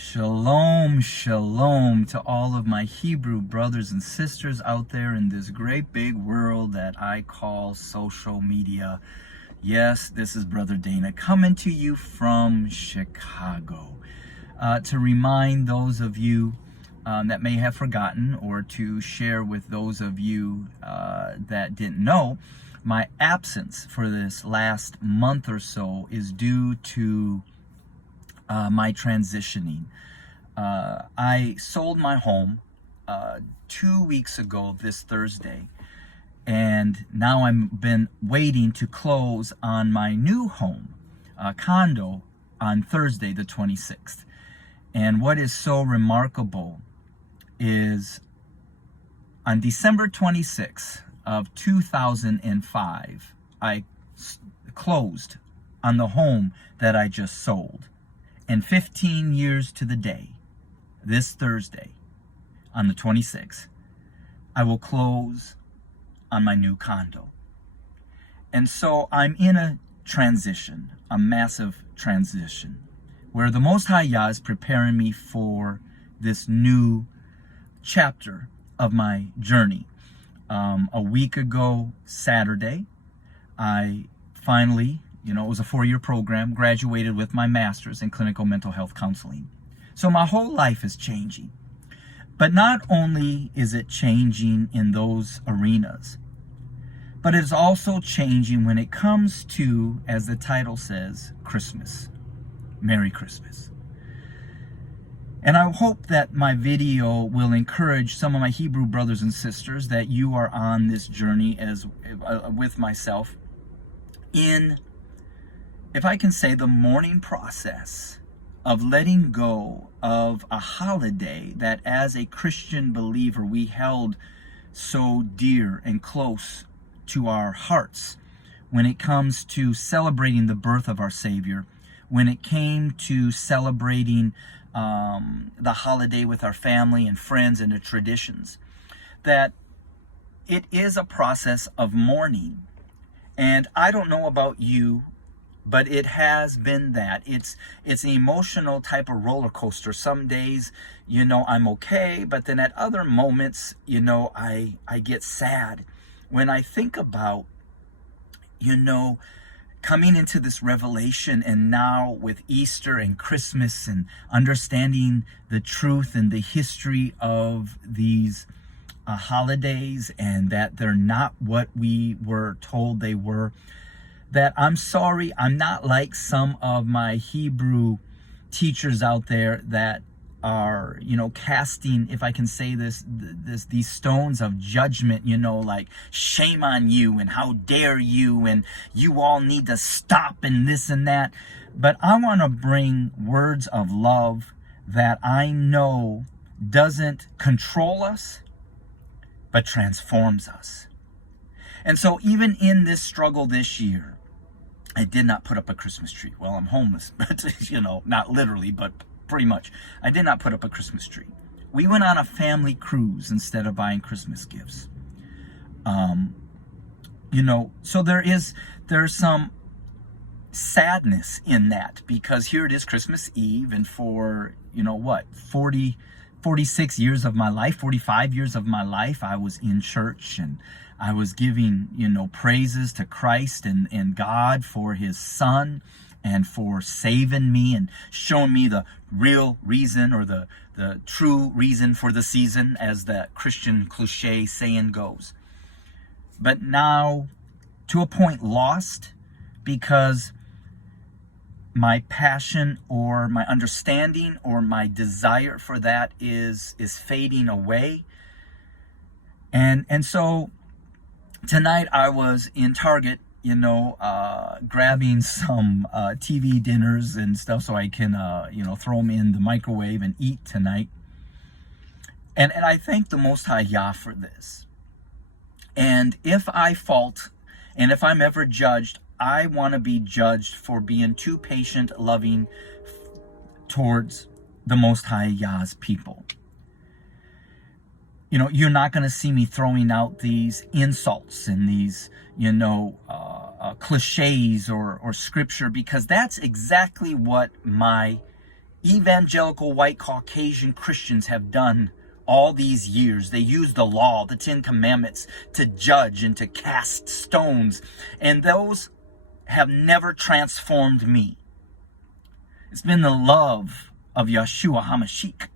Shalom, shalom to all of my Hebrew brothers and sisters out there in this great big world that I call social media. Yes, this is Brother Dana coming to you from Chicago to remind those of you that may have forgotten, or to share with those of you that didn't know, my absence for this last month or so is due to my transitioning. I sold my home 2 weeks ago this Thursday, and now I've been waiting to close on my new home, condo, on Thursday the 26th. And what is so remarkable is on December 26th of 2005, I closed on the home that I just sold. And 15 years to the day, this Thursday, on the 26th, I will close on my new condo. And so I'm in a transition, a massive transition, where the Most High Yah is preparing me for this new chapter of my journey. A week ago, Saturday, I finally, it was a 4-year program, graduated with my master's in clinical mental health counseling. So my whole life is changing. But not only is it changing in those arenas, but it's also changing when it comes to, as the title says, Christmas. Merry Christmas. And I hope that my video will encourage some of my Hebrew brothers and sisters that you are on this journey as with myself in, if I can say, the mourning process of letting go of a holiday that as a Christian believer we held so dear and close to our hearts when it comes to celebrating the birth of our Savior, when it came to celebrating the holiday with our family and friends and the traditions, that it is a process of mourning. And I don't know about you, but it has been that. It's an emotional type of roller coaster. Some days, I'm okay, but then at other moments, I get sad when I think about, coming into this revelation, and now with Easter and Christmas and understanding the truth and the history of these holidays, and that they're not what we were told they were, that I'm sorry, I'm not like some of my Hebrew teachers out there that are, casting, if I can say these stones of judgment, like shame on you and how dare you and you all need to stop and this and that. But I want to bring words of love that I know doesn't control us, but transforms us. And so even in this struggle this year, I did not put up a Christmas tree. Well, I'm homeless, but, not literally, but pretty much. I did not put up a Christmas tree. We went on a family cruise instead of buying Christmas gifts. So there's some sadness in that, because here it is Christmas Eve, and for, 46 years of my life, 45 years of my life, I was in church, and I was giving, praises to Christ and God for his son, and for saving me and showing me the real reason, or the true reason for the season, as the Christian cliche saying goes. But now, to a point, lost, because my passion or my understanding or my desire for that is fading away. And so tonight I was in Target, grabbing some TV dinners and stuff so I can, throw them in the microwave and eat tonight. And I thank the Most High Yah for this. And if I fault, and if I'm ever judged, I want to be judged for being too patient, loving towards the Most High Yah's people. You're not going to see me throwing out these insults and these, cliches or scripture, because that's exactly what my evangelical white Caucasian Christians have done all these years. They use the law, the 10 Commandments, to judge and to cast stones. And those have never transformed me. It's been the love of Yeshua HaMashiach.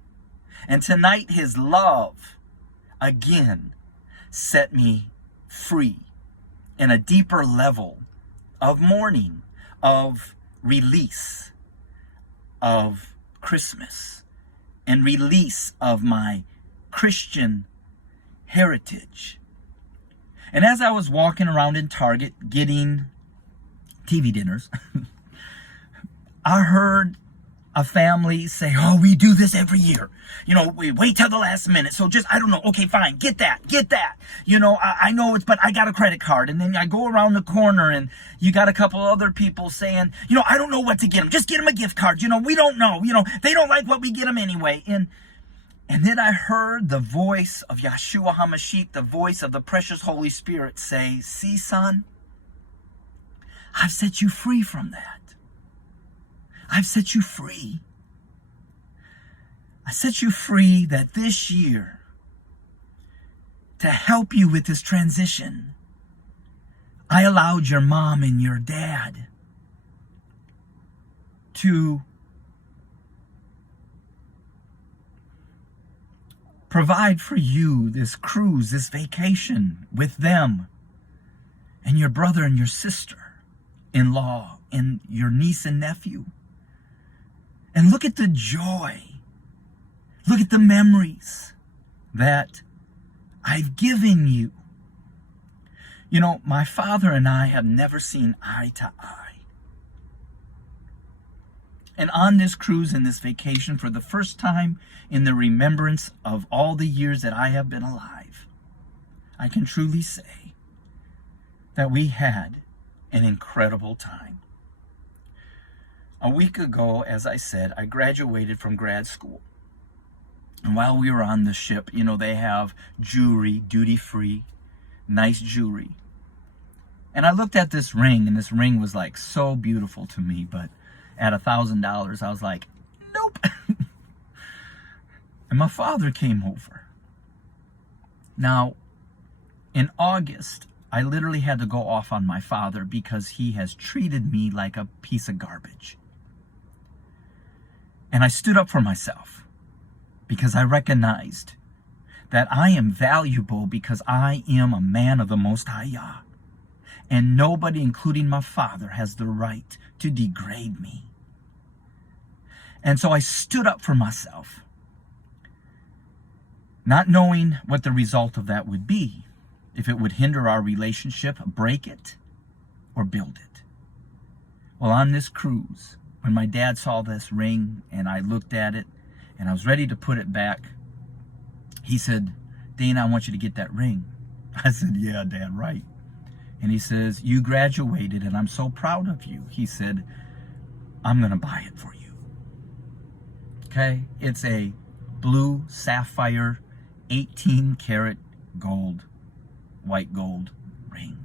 And tonight his love again set me free in a deeper level of mourning, of release, of Christmas, and release of my Christian heritage. And as I was walking around in Target getting TV dinners, I heard a family say, oh, we do this every year. You know, we wait till the last minute. So just, I don't know. Okay, fine. Get that. You know, I know it's, but I got a credit card. And then I go around the corner and you got a couple other people saying, you know, I don't know what to get them. Just get them a gift card. You know, we don't know. You know, they don't like what we get them anyway. And then I heard the voice of Yeshua HaMashiach, the voice of the precious Holy Spirit say, see, son, I've set you free from that. I've set you free. I set you free that this year, to help you with this transition, I allowed your mom and your dad to provide for you this cruise, this vacation with them and your brother and your sister-in-law and your niece and nephew. And look at the joy. Look at the memories that I've given you. You know, my father and I have never seen eye to eye. And on this cruise and this vacation, for the first time in the remembrance of all the years that I have been alive, I can truly say that we had an incredible time. A week ago, as I said, I graduated from grad school. And while we were on the ship, you know, they have jewelry, duty-free, nice jewelry. And I looked at this ring, and this ring was like so beautiful to me, but at $1,000, I was like, nope. And my father came over. Now, in August, I literally had to go off on my father because he has treated me like a piece of garbage. And I stood up for myself because I recognized that I am valuable because I am a man of the Most High Yah. And nobody, including my father, has the right to degrade me. And so I stood up for myself, not knowing what the result of that would be, if it would hinder our relationship, break it, or build it. Well, on this cruise, when my dad saw this ring and I looked at it and I was ready to put it back, he said, Dana, I want you to get that ring. I said, yeah, Dad, right. And he says, you graduated and I'm so proud of you. He said, I'm going to buy it for you. Okay? It's a blue sapphire 18 karat gold, white gold ring.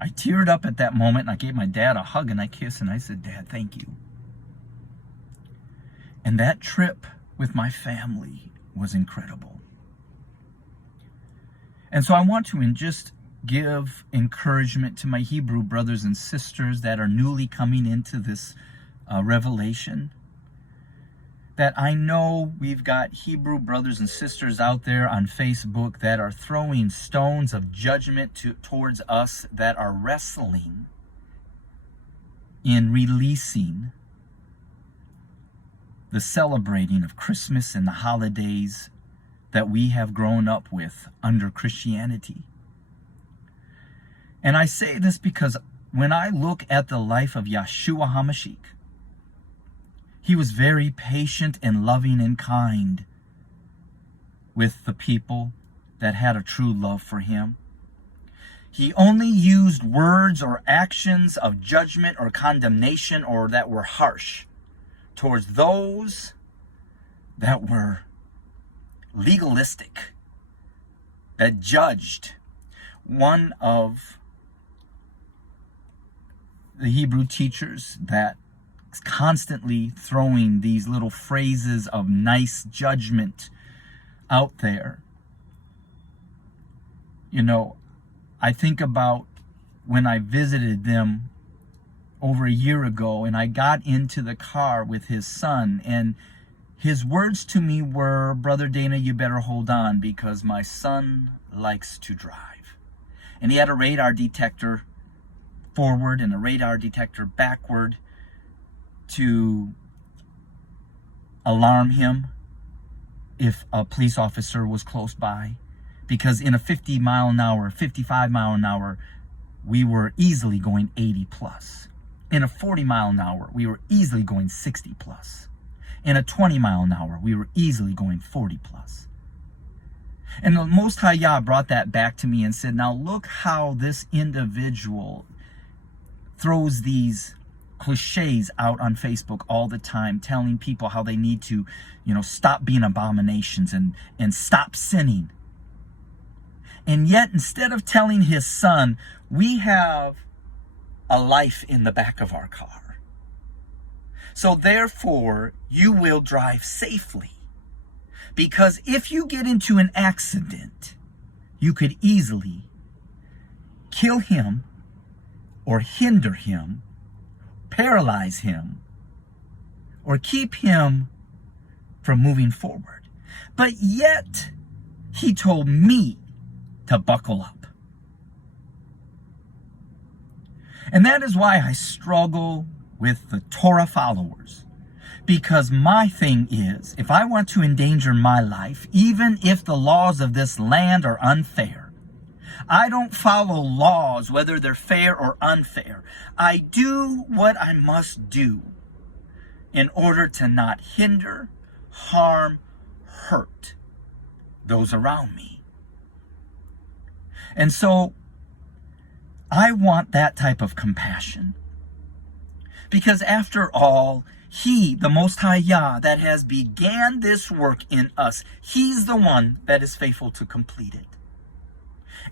I teared up at that moment and I gave my dad a hug and a kiss and I said, Dad, thank you. And that trip with my family was incredible. And so I want to just give encouragement to my Hebrew brothers and sisters that are newly coming into this revelation. That I know we've got Hebrew brothers and sisters out there on Facebook that are throwing stones of judgment towards us, that are wrestling in releasing the celebrating of Christmas and the holidays that we have grown up with under Christianity. And I say this because when I look at the life of Yeshua HaMashiach, he was very patient and loving and kind with the people that had a true love for him. He only used words or actions of judgment or condemnation or that were harsh towards those that were legalistic, that judged. One of the Hebrew teachers that constantly throwing these little phrases of nice judgment out there. You know, I think about when I visited them over a year ago, and I got into the car with his son, and his words to me were, "Brother Dana, you better hold on because my son likes to drive." And he had a radar detector forward and a radar detector backward to alarm him if a police officer was close by. Because in a 50 mile an hour, 55 mile an hour, we were easily going 80 plus. In a 40 mile an hour, we were easily going 60 plus. In a 20 mile an hour, we were easily going 40 plus. And the Most High Yah brought that back to me and said, now look how this individual throws these cliches out on Facebook all the time, telling people how they need to, stop being abominations and stop sinning. And yet, instead of telling his son, we have a life in the back of our car. So therefore, you will drive safely. Because if you get into an accident, you could easily kill him or hinder him, paralyze him, or keep him from moving forward. But yet, he told me to buckle up. And that is why I struggle with the Torah followers. Because my thing is, if I want to endanger my life, even if the laws of this land are unfair, I don't follow laws, whether they're fair or unfair. I do what I must do in order to not hinder, harm, hurt those around me. And so I want that type of compassion. Because after all, He, the Most High Yah, that has began this work in us, He's the one that is faithful to complete it.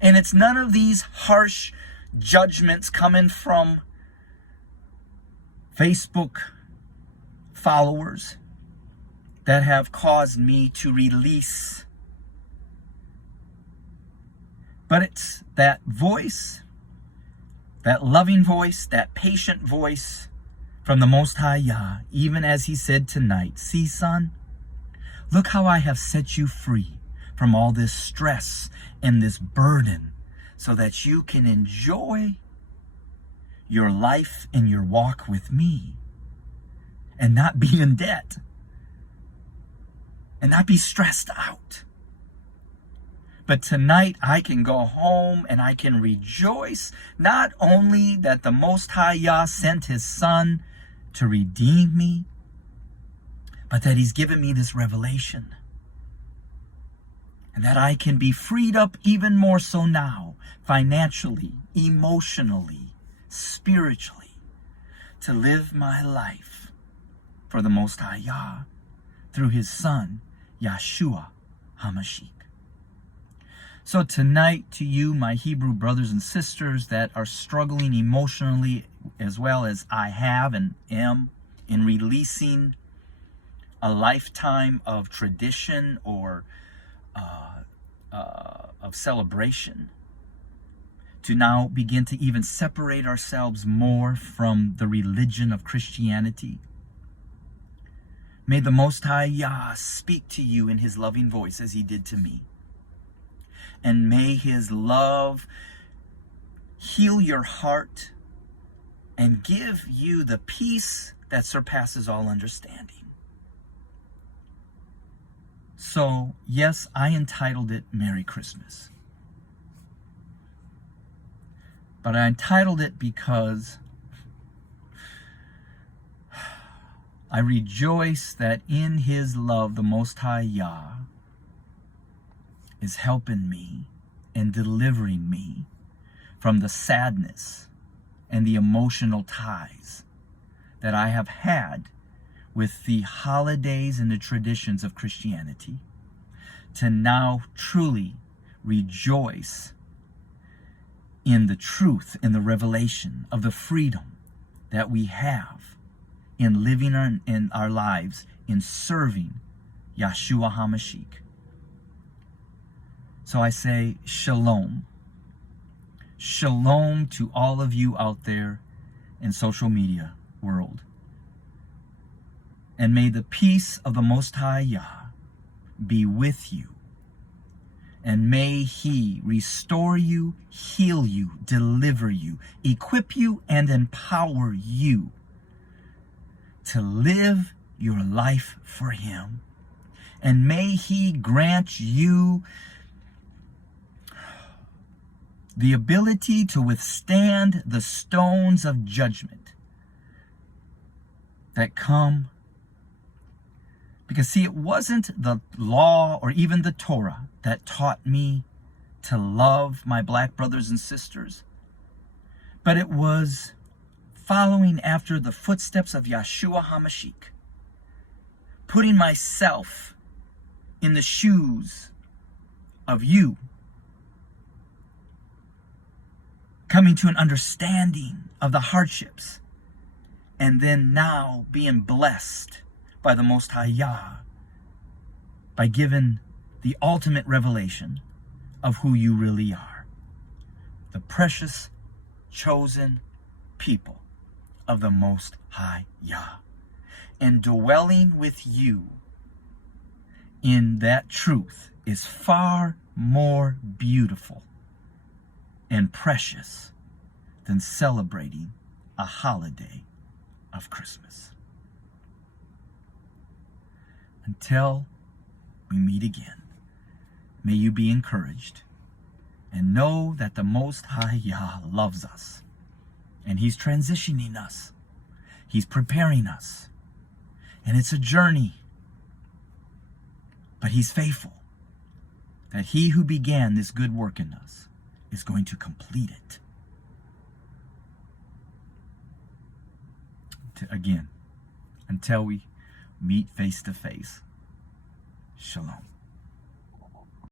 And it's none of these harsh judgments coming from Facebook followers that have caused me to release. But it's that voice, that loving voice, that patient voice from the Most High Yah, even as He said tonight, see, son, look how I have set you free from all this stress and this burden so that you can enjoy your life and your walk with me and not be in debt and not be stressed out. But tonight I can go home and I can rejoice not only that the Most High Yah sent His Son to redeem me, but that He's given me this revelation. And that I can be freed up even more so now, financially, emotionally, spiritually, to live my life for the Most High Yah through His Son, Yeshua HaMashiach. So tonight to you, my Hebrew brothers and sisters that are struggling emotionally as well as I have and am in releasing a lifetime of tradition or of celebration, to now begin to even separate ourselves more from the religion of Christianity. May the Most High Yah speak to you in His loving voice as He did to me. And may His love heal your heart and give you the peace that surpasses all understanding. So, yes, I entitled it Merry Christmas. But I entitled it because I rejoice that in His love, the Most High Yah is helping me and delivering me from the sadness and the emotional ties that I have had with the holidays and the traditions of Christianity, to now truly rejoice in the truth and the revelation of the freedom that we have in living in our lives, in serving Yeshua HaMashiach. So I say shalom. Shalom to all of you out there in social media world. And may the peace of the Most High Yah be with you. And may He restore you, heal you, deliver you, equip you, and empower you to live your life for Him. And may He grant you the ability to withstand the stones of judgment that come. Because see, it wasn't the law or even the Torah that taught me to love my black brothers and sisters, but it was following after the footsteps of Yeshua HaMashiach, putting myself in the shoes of you, coming to an understanding of the hardships, and then now being blessed by the Most High Yah, by giving the ultimate revelation of who you really are, the precious, chosen people of the Most High Yah, and dwelling with you in that truth is far more beautiful and precious than celebrating a holiday of Christmas. Until we meet again, may you be encouraged and know that the Most High Yah loves us, and He's transitioning us. He's preparing us, and it's a journey, but He's faithful that He who began this good work in us is going to complete it. Again, until we meet face to face, shalom.